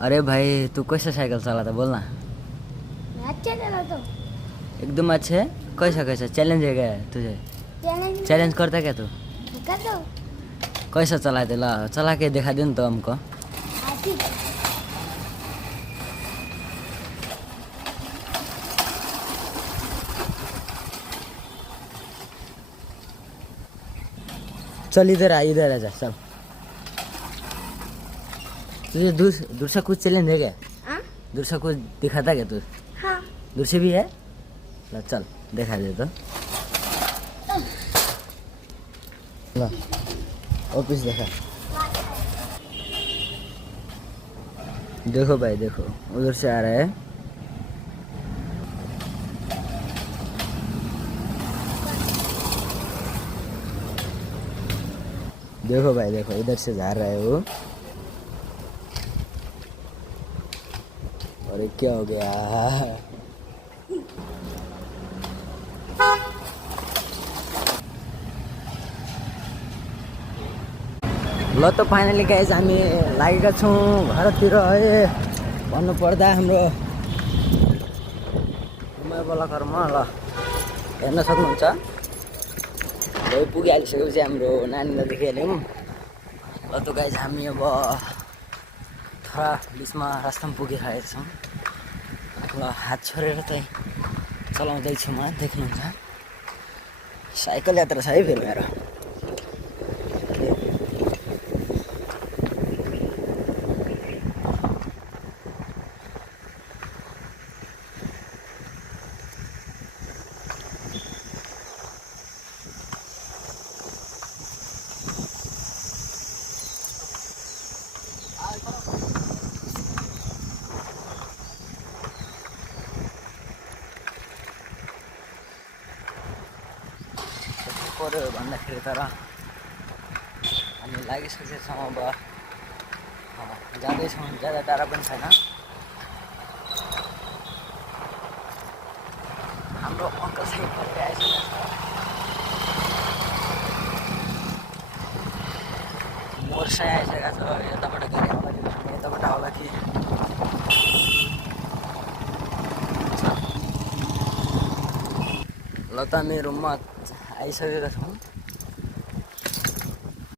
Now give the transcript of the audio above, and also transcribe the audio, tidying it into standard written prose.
अरे भाई तू कैसा साइकिल चलाता बोल ना। मैं अच्छा चलाता हूँ। एकदम अच्छे है। कैसा कैसा चैलेंज है क्या तुझे? चैलेंज करता क्या तू? करता हूँ। कैसा चलाते ला चला के दिखा दे न तो हमको। हाँ, ठीक है। चल इधर आ जा चल। तुझे दूर दूर से कुछ चैलेंज है क्या? हाँ? दूर से कुछ दिखाता क्या तू? हाँ। दूर से भी है? ला चल दिखा दे तो। ला ऑफिस देखा। देखो भाई देखो उधर से आ रहा है। देखो भाई देखो इधर से जा रहा है वो। अरे क्या हो गया? ल त फाइनली गाइस हामी लागेका छौँ घरतिर है। भन्नुपर्दा हाम्रो घरमा ल हेर्न सक्नुहुन्छ। भइ पुगिहालिसकेपछि हाम्रो नानीलाई देखिहाल्यौँ। ल त गाइस हामी अब थोडा बिचमा रास्तामा पुगिरहेका छौँ। ल हात छोडेर चाहिँ चलाउँदैछु म देख्नुहुन्छ। साइकल यात्रा छ है फेरि मेरो। पर्यो भन्दाखेरि तर हामी लागिसकेका छौँ। अब जाँदैछौँ ज्यादा टाढा पनि छैन। हाम्रो अङ्कल चाहिँ फर्कै आइसकेको छ। मोर चाहिँ आइसकेको छ। यताबाट गाडी आउला कि यताबाट आउला कि ल त हामी रुममा आइसकेका छौँ।